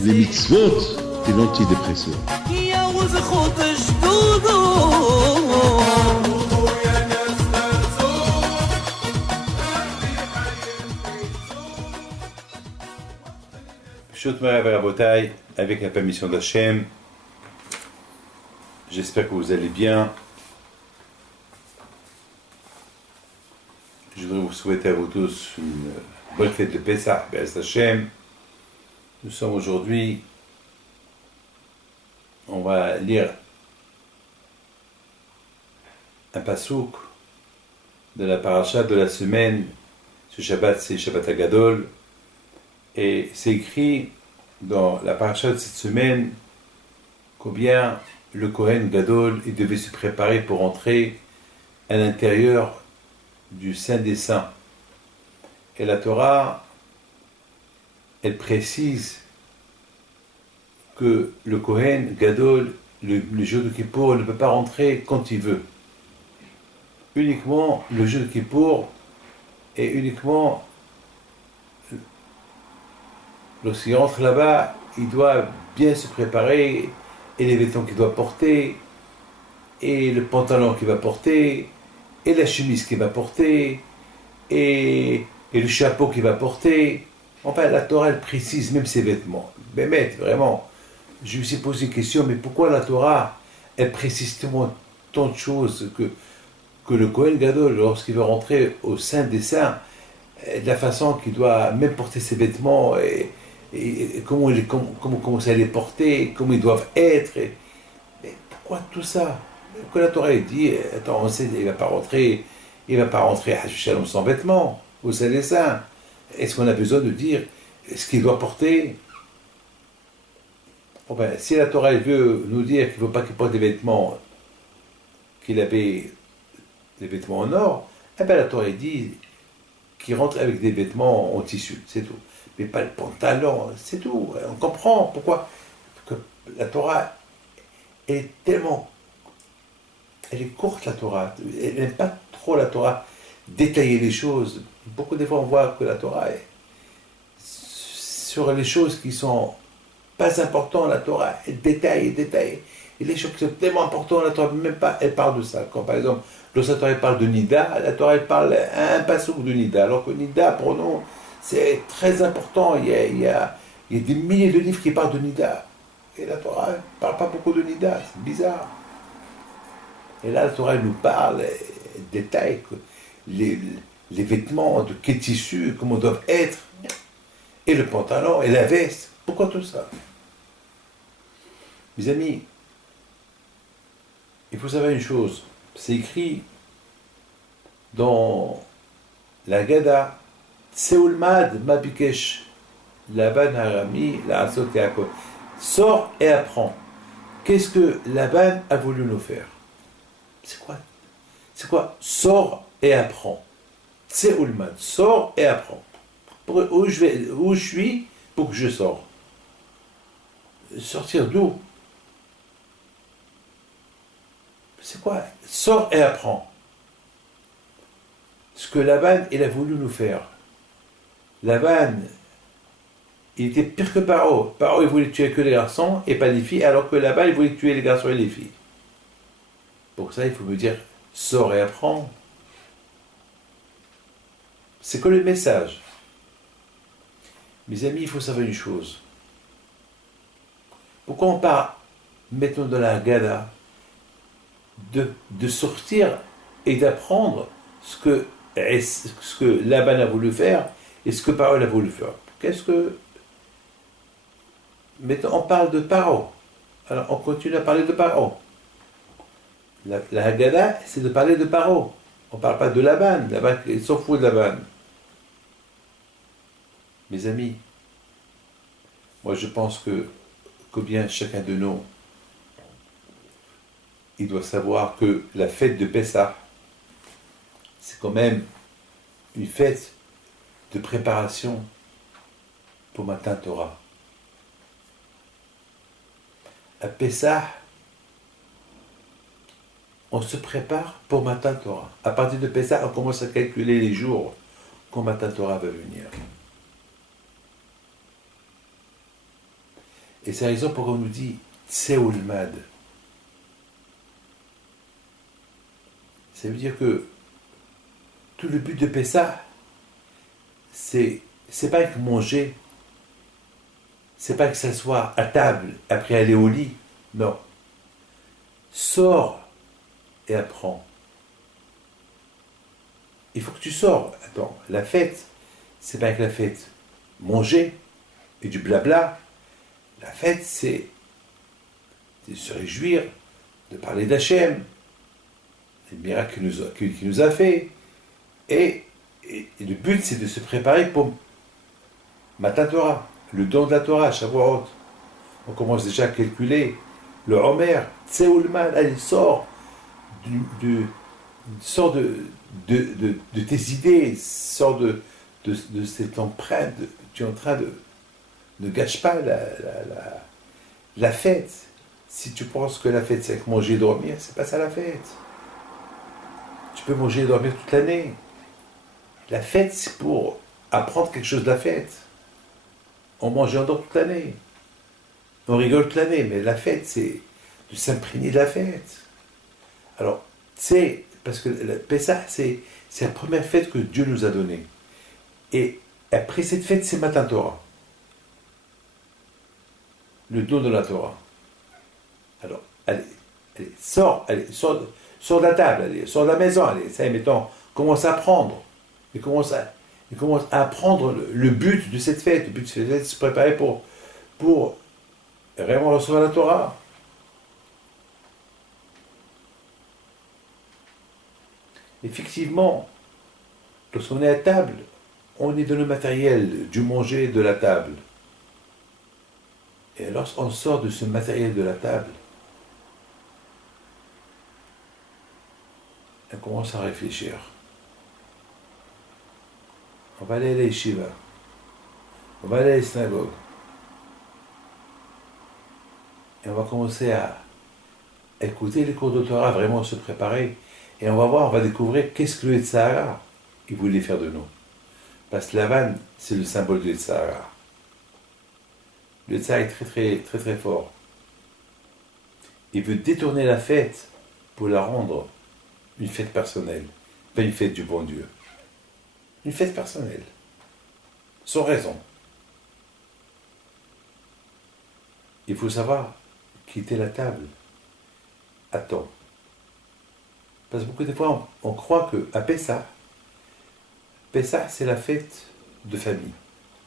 les mitzvot et l'antidépresseur. Pshut Marav Rabotai, avec la permission d'Hachem, j'espère que vous allez bien. Je voudrais vous souhaiter à vous tous une bonne fête de Pessah, Be'ez Hachem. Nous sommes aujourd'hui, on va lire un pasouk de la paracha de la semaine. Ce Shabbat, c'est Shabbat Hagadol. Et c'est écrit dans la paracha de cette semaine combien le Kohen Gadol il devait se préparer pour entrer à l'intérieur du Saint des Saints. Et la Torah, elle précise que le Kohen Gadol, le jour de Kippour, ne peut pas rentrer quand il veut. Uniquement le jour de Kippour et uniquement lorsqu'il rentre là-bas, il doit bien se préparer, et les vêtements qu'il doit porter, et le pantalon qu'il va porter, et la chemise qu'il va porter, et le chapeau qu'il va porter. Enfin, la Torah, elle précise même ses vêtements. Mais vraiment, je me suis posé une question, mais pourquoi la Torah, elle précise tellement tant de choses que le Kohen Gadol, lorsqu'il va rentrer au sein des saints, de la façon qu'il doit même porter ses vêtements, et comment commencer à les porter, comment ils doivent être. Mais pourquoi tout ça? Pourquoi la Torah dit, attends, on sait, il ne va pas rentrer à Shalom sans vêtements, au sein des saints. Est-ce qu'on a besoin de dire ce qu'il doit porter? Bon ben, si la Torah veut nous dire qu'il ne faut pas qu'il porte des vêtements, qu'il avait des vêtements en or, eh ben la Torah dit qu'il rentre avec des vêtements en tissu, c'est tout. Mais pas le pantalon, c'est tout. On comprend pourquoi. Parce que la Torah est tellement... Elle est courte, la Torah. Elle n'aime pas trop, la Torah, détailler les choses. Beaucoup de fois, on voit que la Torah est... Sur les choses qui sont pas importantes, la Torah, elle détaille. Et les choses qui sont tellement importantes, la Torah, même pas, elle parle de ça. Quand, par exemple, lorsque la Torah parle de Nida, la Torah, elle parle un passouk de Nida. Alors que Nida, pour nous... C'est très important, il y a des milliers de livres qui parlent de Nida. Et la Torah ne parle pas beaucoup de Nida, c'est bizarre. Et là, la Torah nous parle, elle détaille les vêtements, de quel tissu, comment ils doivent être, et le pantalon, et la veste. Pourquoi tout ça? Mes amis, il faut savoir une chose, c'est écrit dans la Gada, Seulmad Mabikesh, Laban Harami, la Asot Yaakov. Sors et apprends. Qu'est-ce que Laban a voulu nous faire? C'est quoi? Sors et apprends. Seulmad, sors et apprends. Où je suis pour que je sors? Sortir d'où? C'est quoi? Sors et apprends. Ce que Laban, il a voulu nous faire. Laban, il était pire que Paro. Paro, il voulait tuer que les garçons et pas les filles, alors que Laban, il voulait tuer les garçons et les filles. Pour ça, il faut me dire, sors et apprends. C'est que le message. Mes amis, il faut savoir une chose. Pourquoi on parle maintenant de la Gada de sortir et d'apprendre ce que Laban a voulu faire et ce que Paro a voulu faire. Maintenant, on parle de Paro. Alors, on continue à parler de Paro. La Haggadah, c'est de parler de Paro. On ne parle pas de Laban. Laban, il s'en fout de Laban. Mes amis, moi je pense que bien chacun de nous, il doit savoir que la fête de Pessah, c'est quand même une fête de préparation pour Matan Torah. À Pessah, on se prépare pour Matan Torah. À partir de Pessah, on commence à calculer les jours quand Matan Torah va venir. Et c'est la raison pourquoi on nous dit Tseoulmad. Ça veut dire que tout le but de Pessah, c'est pas que manger, c'est pas que s'asseoir à table après aller au lit, non. Sors et apprends. Il faut que tu sors. Attends, la fête, c'est pas que la fête manger et du blabla. La fête, c'est de se réjouir, de parler d'Hachem, les miracles qu'il nous a fait. Et le but, c'est de se préparer pour Matan Torah, le don de la Torah, Shavuot. On commence déjà à calculer le Homer, Tseoulman, allez, sors sors de tes idées, sors de cette empreinte, tu es en train de... Ne gâche pas la fête. Si tu penses que la fête, c'est avec manger et dormir, c'est pas ça la fête. Tu peux manger et dormir toute l'année. La fête, c'est pour apprendre quelque chose de la fête. On mange et on dort toute l'année. On rigole toute l'année, mais la fête, c'est de s'imprégner de la fête. Alors, c'est parce que le Pessah, c'est la première fête que Dieu nous a donnée. Et après cette fête, c'est Matan Torah. Le don de la Torah. Alors, allez, sors de la table, allez, sors de la maison, allez, ça y est, mettons, commence à apprendre. Et commence à apprendre le but de cette fête. Le but de cette fête, c'est de se préparer pour vraiment recevoir la Torah. Effectivement, lorsqu'on est à table, on est dans le matériel du manger de la table. Et lorsqu'on sort de ce matériel de la table, on commence à réfléchir. On va aller à l'Yeshiva. On va aller à la synagogue. Et on va commencer à écouter les cours de Torah, vraiment se préparer. Et on va voir, on va découvrir qu'est-ce que le Yetzirah il voulait faire de nous. Parce que Lavan, c'est le symbole du Yetzirah. Le Yetzirah est très très très très fort. Il veut détourner la fête pour la rendre une fête personnelle, pas une fête du bon Dieu. Une fête personnelle, sans raison. Il faut savoir quitter la table à temps. Parce que beaucoup de fois, on croit qu'à Pessah, c'est la fête de famille.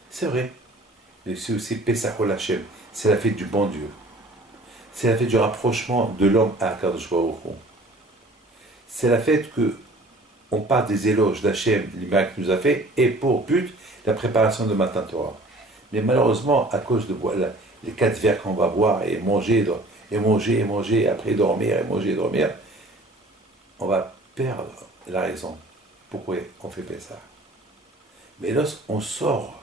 C'est vrai. Mais c'est aussi Pessah Ol Hashem. C'est la fête du bon Dieu. C'est la fête du rapprochement de l'homme à Akadosh Baruch Hu. C'est la fête que on parle des éloges d'Hachem, les miracles qu'il nous a fait, et pour but, la préparation de Matan Torah. Mais malheureusement, à cause de les 4 verres qu'on va boire, et manger, et après dormir, et manger, et dormir, on va perdre la raison. Pourquoi on fait pas ça? Mais lorsqu'on sort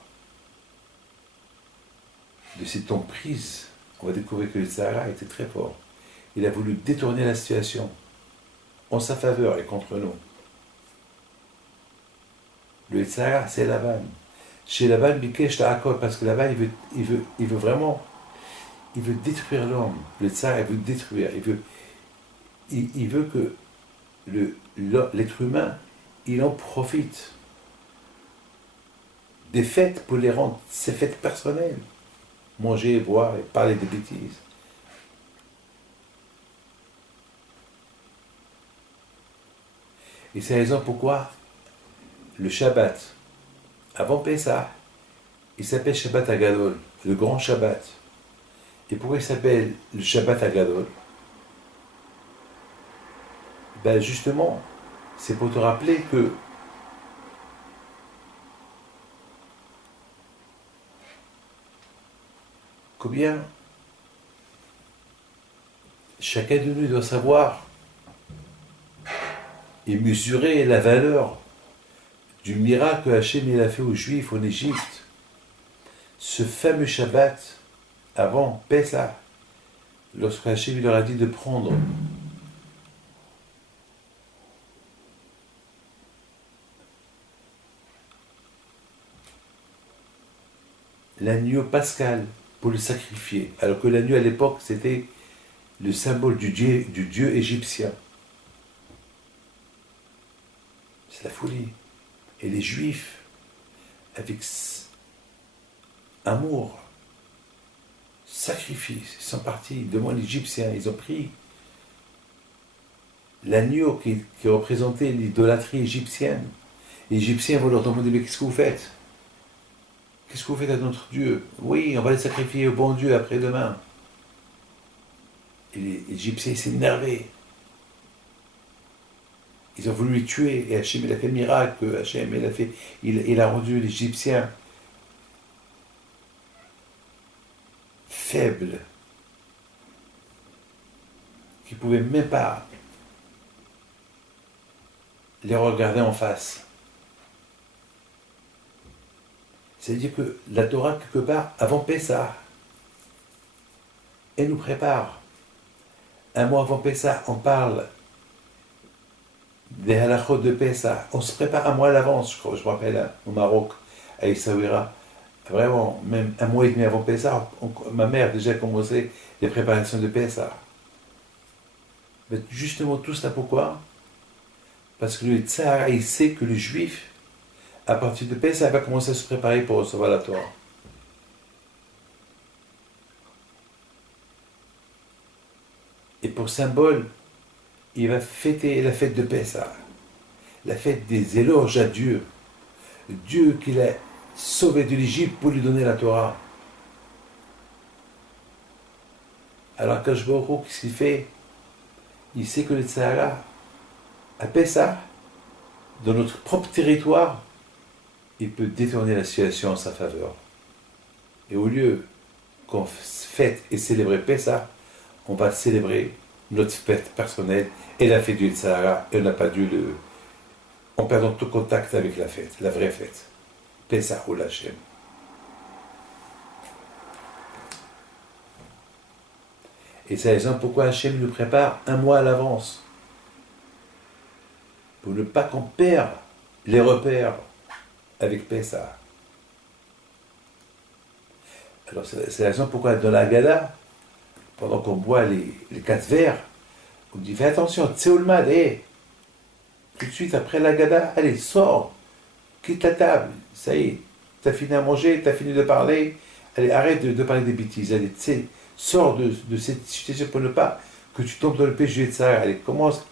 de cette emprise, on va découvrir que le Sahara était très fort. Il a voulu détourner la situation en sa faveur et contre nous. Le Sahara, c'est Lavan. Chez Lavan, Bikesh Ta'akol, parce que Lavan, il veut vraiment, il veut détruire l'homme. Le Sahara, il veut détruire. Il veut que l'être humain, il en profite des fêtes pour les rendre ses fêtes personnelles. Manger, boire et parler de bêtises. Et c'est la raison pourquoi le Shabbat, avant Pessah, il s'appelle Shabbat Agadol, le grand Shabbat. Et pourquoi il s'appelle le Shabbat Agadol? Ben justement, c'est pour te rappeler que combien chacun de nous doit savoir et mesurer la valeur du miracle que Hachem a fait aux Juifs en Égypte. Ce fameux Shabbat, avant Pessah, lorsque Hachem leur a dit de prendre l'agneau pascal pour le sacrifier. Alors que l'agneau à l'époque, c'était le symbole du dieu égyptien. C'est la folie. Et les Juifs, avec amour, sacrifice, ils sont partis devant l'Égyptien, ils ont pris l'agneau qui représentait l'idolâtrie égyptienne. Les Égyptiens vont leur demander, mais qu'est-ce que vous faites? Qu'est-ce que vous faites à notre Dieu? Oui, on va les sacrifier au bon Dieu après-demain. Et les Égyptiens s'énervaient. Ils ont voulu les tuer, et Hachem il a fait le miracle, Hachem il a rendu l'Égyptien faible, qui ne pouvait même pas les regarder en face. C'est-à-dire que la Torah, quelque part, avant Pessah, elle nous prépare. Un mois avant Pessah, on parle des halachot de Pessah. On se prépare un mois à l'avance, je me rappelle, au Maroc, à Essaouira. Vraiment, même un mois et demi avant Pessah, ma mère déjà commencé les préparations de Pessah. Mais justement, tout cela pourquoi? Parce que le Tsar, il sait que le Juif, à partir de Pessah, va commencer à se préparer pour recevoir la Torah. Et pour symbole, il va fêter la fête de Pessah, la fête des éloges à Dieu. Dieu qui l'a sauvé de l'Égypte pour lui donner la Torah. Alors Akash Baruch Hu, qu'est-ce qu'il fait? Il sait que le Tzahara, à Pessah, dans notre propre territoire, il peut détourner la situation en sa faveur. Et au lieu qu'on fête et célébrer Pessah, on va célébrer notre fête personnelle et la fête du Sahara, et on n'a pas dû en perdant tout contact avec la fête, la vraie fête. Pessah ou Hachem. Et c'est la raison pourquoi Hachem nous prépare un mois à l'avance. Pour ne pas qu'on perde les repères avec Pessah. Alors c'est la raison pourquoi dans la Gala, pendant qu'on boit les 4 verres, on dit fais attention, Tseoulmad, tout de suite après la Gada, allez, sors, quitte la table, ça y est, t'as fini à manger, t'as fini de parler, allez, arrête de parler des bêtises, allez, sors de cette situation pour ne pas que tu tombes dans le péché de ça, allez, commence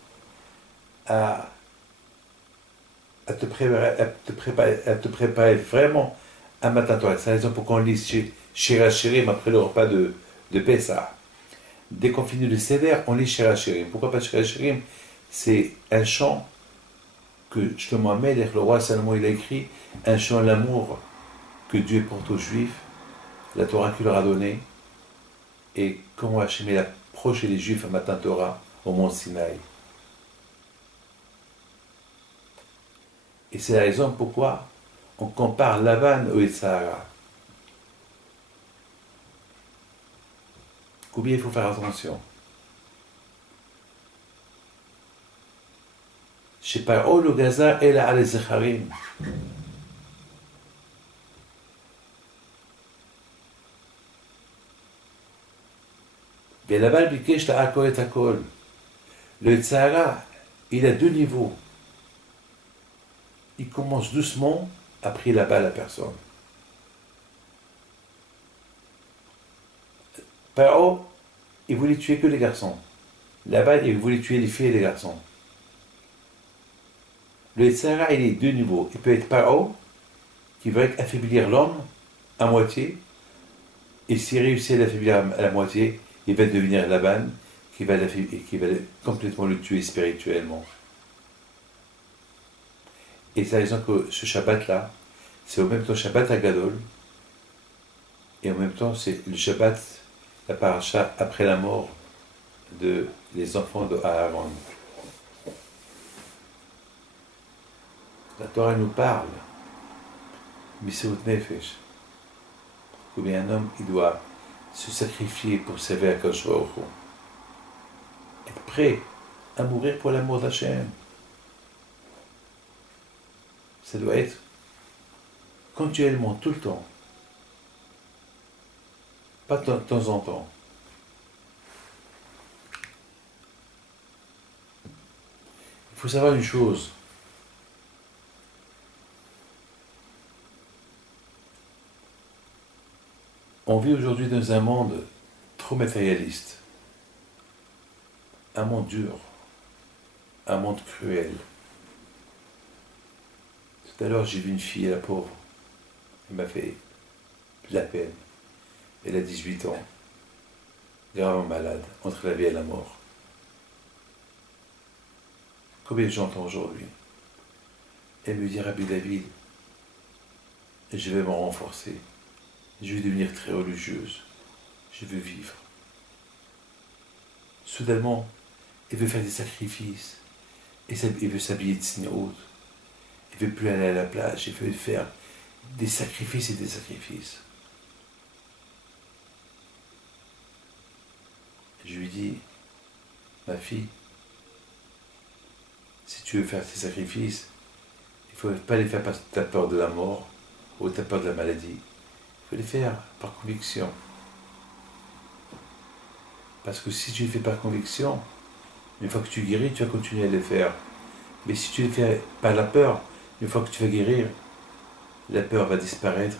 à te préparer vraiment à matin Torah. C'est la raison pour qu'on lise Shira Shirim après le repas de Pessah. Dès qu'on finit le sévère, on lit Shira Shirim. Pourquoi pas Shira Shirim? C'est un chant que Shlomo Amelech, le roi Salomon, il a écrit, un chant à l'amour que Dieu porte aux Juifs, la Torah qu'il leur a donnée, et comment Hachem il a approché les Juifs à Matan Torah au mont Sinaï. Et c'est la raison pourquoi on compare Lavan au Sahara. Combien il faut faire attention. שפרעה לא גזר אלא על הזכרים. ולבן ביקש לעקור את הכל. Le Tzahara, il a 2 niveaux. Il commence doucement, après il abat la personne. Paro, il voulait tuer que les garçons. Là-bas, il voulait tuer les filles et les garçons. Le Tzahara, il est 2 niveaux. Il peut être Paro, qui va affaiblir l'homme à moitié, et s'il réussit à l'affaiblir à la moitié, il va devenir Laban, qui va complètement le tuer spirituellement. Et c'est la raison que ce Shabbat-là, c'est au même temps Shabbat Agadol, et en même temps c'est le Shabbat, la paracha après la mort de les enfants de Aaron. La Torah nous parle, Misiut Nefesh, combien un homme il doit se sacrifier pour servir à Akadosh Baruch Hu. Être prêt à mourir pour l'amour d'Hachem. Ça doit être continuellement, tout le temps. pas de temps en temps. Il faut savoir une chose. On vit aujourd'hui dans un monde trop matérialiste, un monde dur, un monde cruel. Tout à l'heure, j'ai vu une fille, la pauvre, elle m'a fait de la peine. Elle a 18 ans, gravement malade, entre la vie et la mort. Combien j'entends aujourd'hui? Elle me dit, Rabbi David, je vais m'en renforcer. Je vais devenir très religieuse. Je veux vivre. Soudainement, elle veut faire des sacrifices. Et elle veut s'habiller de haute. Elle veut plus aller à la plage. Elle veut faire des sacrifices et des sacrifices. Je lui dis, ma fille, si tu veux faire tes sacrifices, il ne faut pas les faire parce que tu as peur de la mort ou tu as peur de la maladie. Il faut les faire par conviction. Parce que si tu les fais par conviction, une fois que tu guéris, tu vas continuer à les faire. Mais si tu les fais par la peur, une fois que tu vas guérir, la peur va disparaître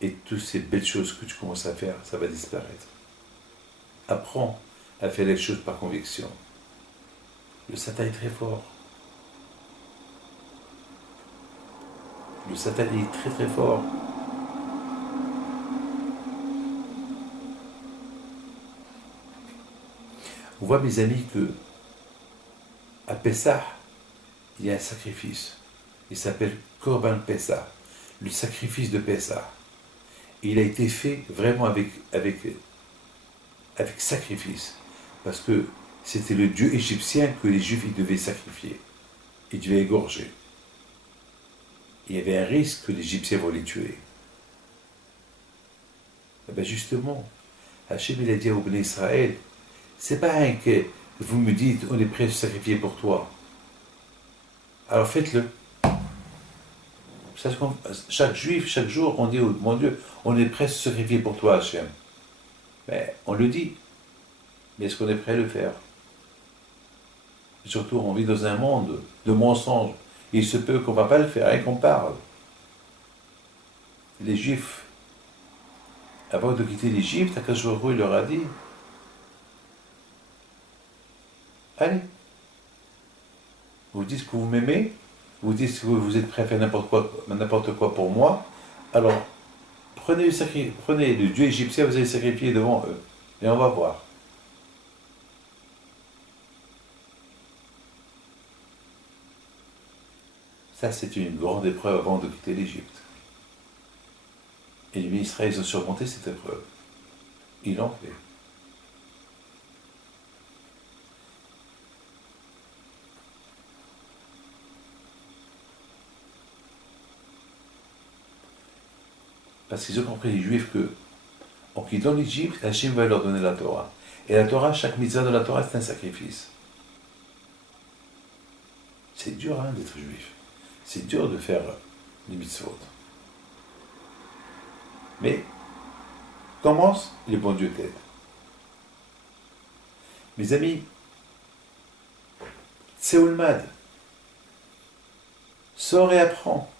et toutes ces belles choses que tu commences à faire, ça va disparaître. Apprends à faire les choses par conviction. Le Satan est très fort. Le Satan est très très fort. On voit, mes amis, que à Pessah, il y a un sacrifice. Il s'appelle Korban Pessah, le sacrifice de Pessah. Et il a été fait vraiment avec sacrifice. Parce que c'était le dieu égyptien que les Juifs ils devaient sacrifier. Ils devaient égorger. Il y avait un risque que les Égyptiens vont les tuer. Et bien justement, Hachem il a dit au Béné Israël, c'est pas un que vous me dites on est prêt à se sacrifier pour toi. Alors faites-le. Chaque juif, chaque jour, on dit oh, mon Dieu, on est prêt à se sacrifier pour toi, Hachem. Mais on le dit. Mais est-ce qu'on est prêt à le faire? Et surtout, on vit dans un monde de mensonges. Il se peut qu'on ne va pas le faire et qu'on parle. Les Juifs, avant de quitter l'Égypte, Akadosh Baruch Hu, il leur a dit, allez, vous dites que vous m'aimez, vous dites que vous êtes prêt à faire n'importe quoi pour moi, alors prenez le Dieu égyptien, vous allez sacrifier devant eux, et on va voir. Ça, c'est une grande épreuve avant de quitter l'Égypte. Et les Israël, ils ont surmonté cette épreuve. Ils l'ont fait. Parce qu'ils ont compris, les Juifs, que en quittant l'Égypte, Hachem va leur donner la Torah. Et la Torah, chaque mitzvah de la Torah, c'est un sacrifice. C'est dur d'être juif. C'est dur de faire les mitzvot. Mais, commence, les bons dieux t'aident. Mes amis, Tseoulmad, sors et apprends.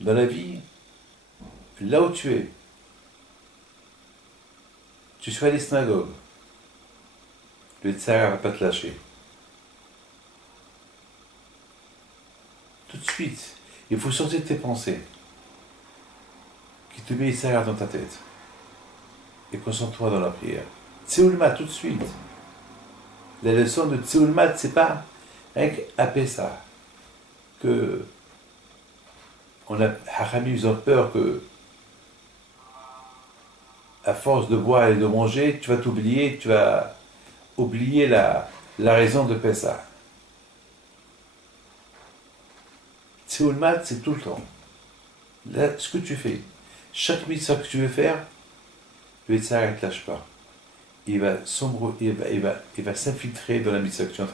Dans la vie, là où tu es, tu sois à les synagogues, le tsar ne va pas te lâcher. Tout de suite, il faut sortir de tes pensées qui te met ça dans ta tête et concentre-toi dans la prière. Tseoulmat, tout de suite. La leçon de Tseoulmat, c'est pas à Pessah que Hachamim ont peur que à force de boire et de manger, tu vas t'oublier, tu vas oublier la raison de Pessah. Tseoulmat, c'est tout le temps. Là, ce que tu fais, chaque mitzvah que tu veux faire, le Yitzhak ne te lâche pas. Il va s'infiltrer dans la mitzvah que tu es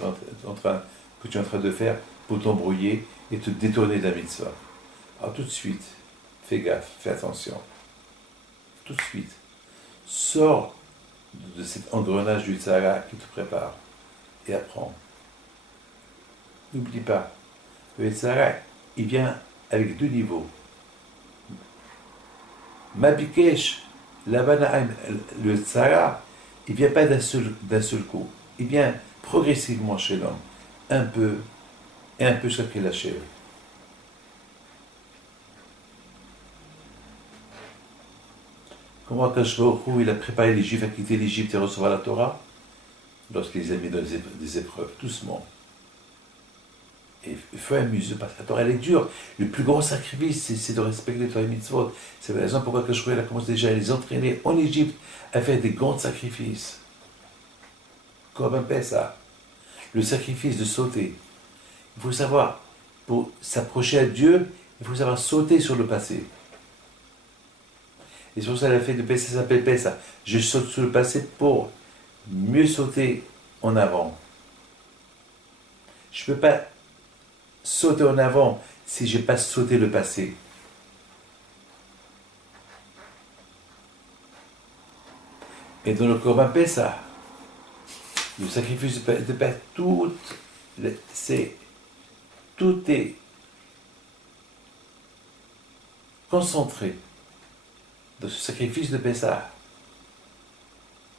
en train de faire pour t'embrouiller et te détourner de la mitzvah. Alors tout de suite, fais gaffe, fais attention. Tout de suite, sors de cet engrenage du Tzara qui te prépare et apprends. N'oublie pas, le Tzara, il vient avec deux niveaux. Mabikesh, le Tzara, il ne vient pas d'un seul coup. Il vient progressivement chez l'homme, un peu, et un peu jusqu'à qu'il achève. Comment Akash Baruch Hu, il a préparé les Juifs à quitter l'Égypte et recevoir la Torah? Lorsqu'il les a mis dans des épreuves, doucement. Et il faut amuser, parce que la Torah elle est dure. Le plus grand sacrifice, c'est de respecter les Torah et mitzvot. C'est la raison pourquoi Akash Baruch Hu a commencé déjà à les entraîner en Égypte à faire des grands sacrifices. Comme un Pessah. Le sacrifice de sauter. Il faut savoir, pour s'approcher à Dieu, il faut savoir sauter sur le passé. Et c'est pour ça que la fête de Pessah s'appelle Pessah. Je saute sur le passé pour mieux sauter en avant. Je ne peux pas sauter en avant si je n'ai pas sauté le passé. Et dans le Corban Pessah, le sacrifice de Pessah, tout est concentré dans ce sacrifice de Pessah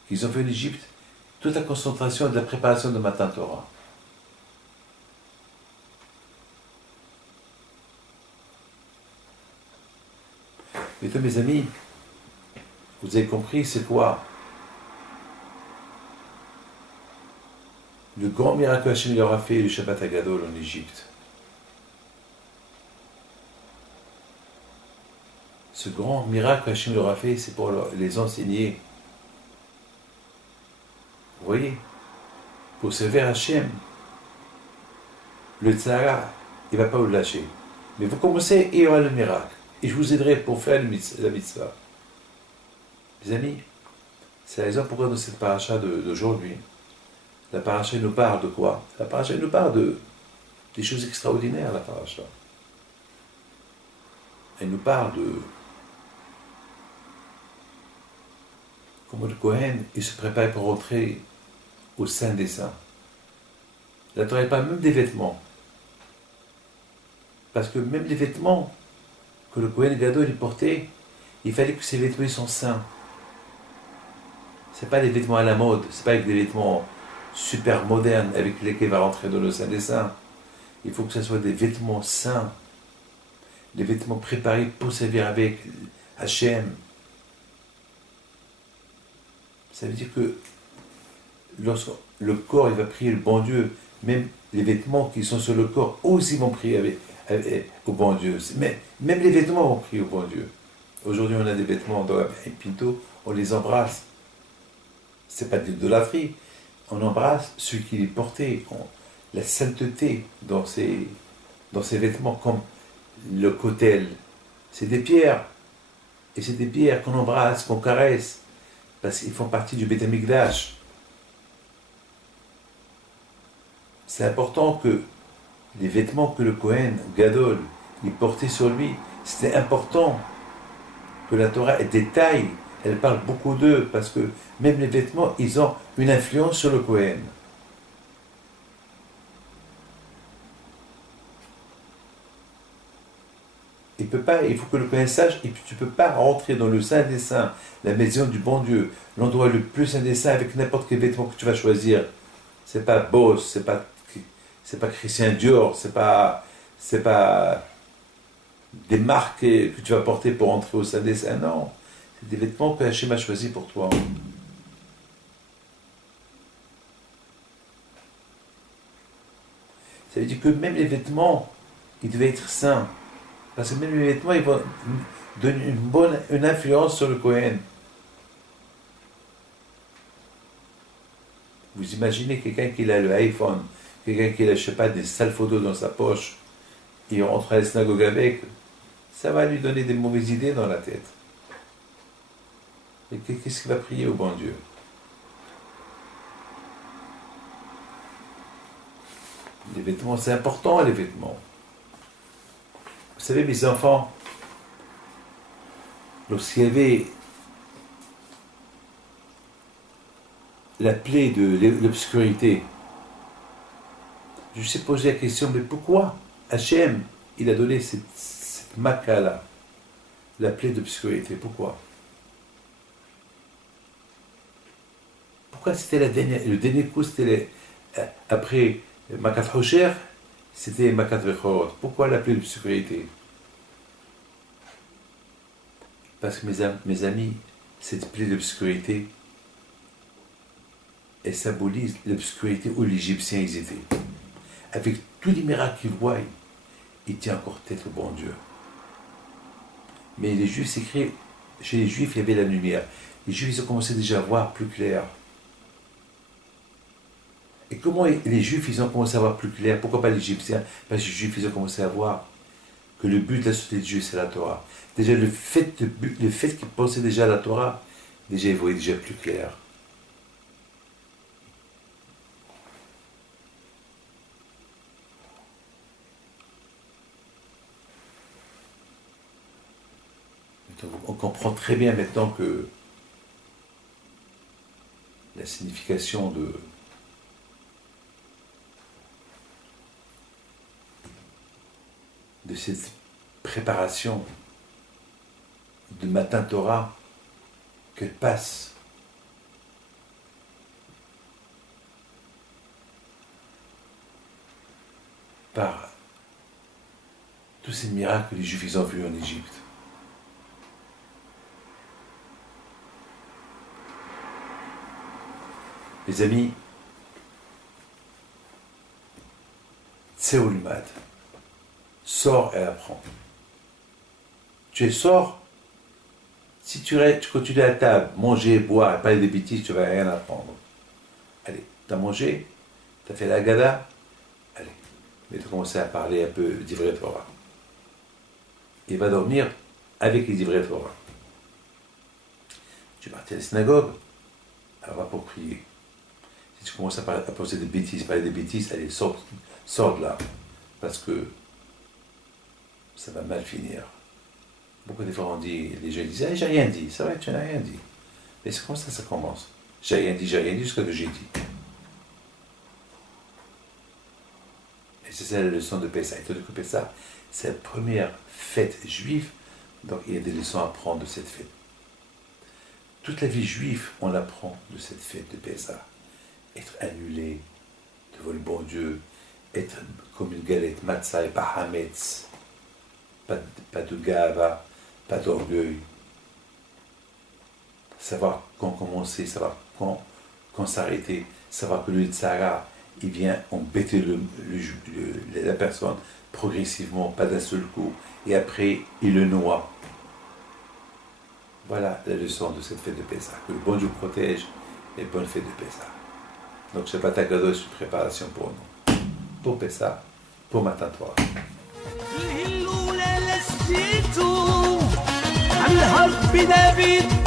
qu'ils ont fait en Égypte, toute la concentration de la préparation de Matan Torah. Mais toi, mes amis, vous avez compris, c'est quoi le grand miracle qu'Hachem leur a fait le Shabbat Hagadol en Égypte. Ce grand miracle qu'Hachem leur a fait, c'est pour les enseigner. Vous voyez, pour servir Hachem, le Tzara, il ne va pas vous lâcher. Mais vous commencez et il y aura le miracle. Et je vous aiderai pour faire la mitzvah. Mes amis, c'est la raison pourquoi dans cette paracha d'aujourd'hui, la paracha nous parle de quoi? La paracha nous parle des choses extraordinaires, la paracha. Elle nous parle de comment le Kohen, il se prépare pour rentrer au Saint des Saints. La Torah parle même des vêtements. Parce que même les vêtements que le Kohen Gadol il portait, il fallait que ces vêtements soient saints. Ce pas des vêtements à la mode, c'est pas avec des vêtements super modernes avec lesquels il va rentrer dans le Saint des Saints. Il faut que ce soit des vêtements saints, des vêtements préparés pour servir avec Hachem. Ça veut dire que lorsque le corps il va prier le bon Dieu, même les vêtements qui sont sur le corps aussi vont prier au bon Dieu. Même les vêtements vont prier au bon Dieu. Aujourd'hui, on a des vêtements dans la Pinto, on les embrasse. C'est pas de l'idolâtrie. On embrasse ceux qui les portaient, la sainteté dans ces vêtements, comme le kotel. C'est des pierres. Et c'est des pierres qu'on embrasse, qu'on caresse, parce qu'ils font partie du Beth Amikdash. C'est important que les vêtements que le Kohen Gadol il portait sur lui, c'était important que la Torah elle détaille, elle parle beaucoup d'eux, parce que même les vêtements, ils ont une influence sur le Kohen. Il faut que le Kohen sache, et puis tu ne peux pas rentrer dans le Saint des Saints, la maison du bon Dieu, l'endroit le plus Saint des Saints, avec n'importe quel vêtement que tu vas choisir. C'est pas Boss, c'est pas Christian Dior, c'est pas des marques que tu vas porter pour entrer au Saint des Saints, non. C'est des vêtements que Hachem a choisi pour toi. Ça veut dire que même les vêtements, ils devaient être saints. Parce que même les vêtements, ils vont donner une influence sur le Kohen. Vous imaginez quelqu'un qui a le iPhone, quelqu'un qui a, je sais pas, des sales photos dans sa poche, il rentre à la synagogue avec, ça va lui donner des mauvaises idées dans la tête. Et qu'est-ce qu'il va prier au bon Dieu? Les vêtements, c'est important, les vêtements. Vous savez, mes enfants, lorsqu'il y avait la plaie de l'obscurité, je me suis posé la question, mais pourquoi Hachem, il a donné cette maca-là, la plaie d'obscurité, pourquoi? Pourquoi c'était le dernier coup, c'était après Makat Hosher, c'était Makat Vechorot. Pourquoi la plaie d'obscurité? Parce que mes amis, cette plaie d'obscurité, elle symbolise l'obscurité où les Égyptiens ils étaient. Avec tous les miracles qu'ils voient, il tient encore tête au bon Dieu. Mais les Juifs, c'est écrit, chez les Juifs, il y avait la lumière. Les Juifs, ils ont commencé déjà à voir plus clair. Et comment les Juifs, ils ont commencé à voir plus clair? Pourquoi pas les Égyptiens? Parce que les Juifs, ils ont commencé à voir que le but de la société de Dieu, c'est la Torah. Déjà, le fait qu'ils pensaient déjà à la Torah, déjà, ils voyaient déjà plus clair. Donc, on comprend très bien maintenant que la signification de cette préparation de Matin Torah, qu'elle passe par tous ces miracles que les Juifs ont vus en Égypte. Les amis, Tseoulmad, sors et apprends. Tu sors, si tu continues à la table, manger, boire et parler des bêtises, tu ne vas rien apprendre. Allez, tu as mangé, tu as fait la gada, allez, mais tu as commencé à parler un peu d'Ivrei Torah. Il va dormir avec les Ivrei Torah. Tu es parti à la synagogue, alors va pour prier. Si tu commences à poser des bêtises, parler des bêtises, allez, sors de là, parce que ça va mal finir. Beaucoup de fois on dit, les gens disent, j'ai rien dit, c'est vrai, tu n'as rien dit. Mais c'est comme ça commence. J'ai rien dit, jusqu'à ce que j'ai dit. Et c'est ça la leçon de Pessah. Et tout de Pessah, c'est la première fête juive, donc il y a des leçons à prendre de cette fête. Toute la vie juive, on apprend de cette fête de Pessah. Être annulé devant le bon Dieu, être comme une galette, matzah et pas hametz, pas de gava, pas d'orgueil. Savoir quand commencer, savoir quand s'arrêter, savoir que le tzara, il vient embêter la personne progressivement, pas d'un seul coup, et après il le noie. Voilà la leçon de cette fête de Pessah, que le bon Dieu protège et bonne fête de Pessah. Donc Shabbat Hakadosh, c'est une préparation pour nous, pour Pessah, pour Matin Torah. الحرب نبيت